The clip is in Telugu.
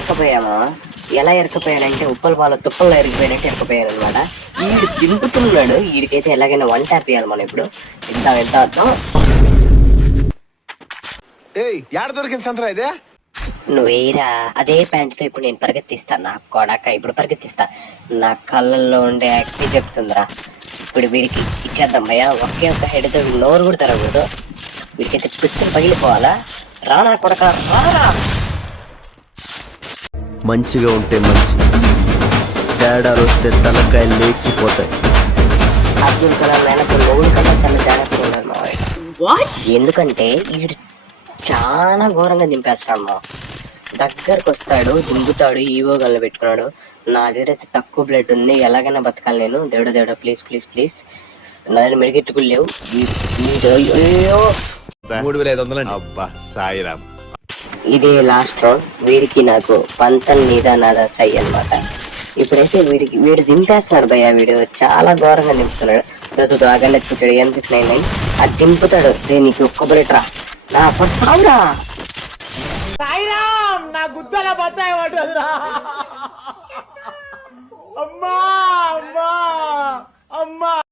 ఇరకపోయామా. ఎలా ఇరకపోయానంటే ఉప్పల పాల తుప్పల్లో ఇరిగిపోయినట్టు ఇరకపోయాను అనమాట. వీడు దింపుతున్నాడు. వీడికైతే ఎలాగైనా వన్ ట్యాప్ ఇవ్వాలి మనం ఇప్పుడు. ఇద్దాం. నువ్వేరా అదే ప్యాంటుతో ఇప్పుడు నేను పరిగెత్తిస్తా. నా కొడక ఇప్పుడు పరిగెత్తిస్తా. నా కళ్ళల్లో ఉండే యాక్టి చెప్తుందిరా. ఇప్పుడు వీడికి ఇచ్చేద్దాం భయ్యా. ఒకే ఒక హెడ్తో నోరు కూడా తరగకూడదు. వీడికైతే పిచ్చులు పగిలిపోవాలా. రానా కొడక రానా. మంచిగా ఉంటే మంచి, తేడాలు వస్తే తలకాయలు లేచిపోతాయి. అబ్దుల్ కలాం మేనకు మొగుడు కన్నా చాలా జాగ్రత్తగా ఉన్నారు మా. ఎందుకంటే వీడు చాలా ఘోరంగా దింపేస్తాడు మా. దగ్గరకు వస్తాడు, దింపుతాడు, ఈవో గల్ల పెట్టుకున్నాడు. నా దగ్గర అయితే తక్కువ బ్లడ్ ఉంది, ఎలాగైనా బతకాలి నేను. దేవుడా ప్లీజ్ నా దగ్గర మెడికెట్టుకులు లేవు. ఇదే లాస్ట్ రౌండ్. వీడికి నాకు పంతల్ నాదా చెయ్యి అనమాట. ఇప్పుడైతే వీడు దింపేస్తున్నాడు భయ్య. వీడు చాలా ఘోరంగా దింపుతున్నాడు. ఆగనెత్తుతాడు ఎంత అది దింపుతాడు. నీకు ఒక్క బుల్లెట్ రా నా సావురా. నా గుద్దల బత్తాయి పడ్డదురా.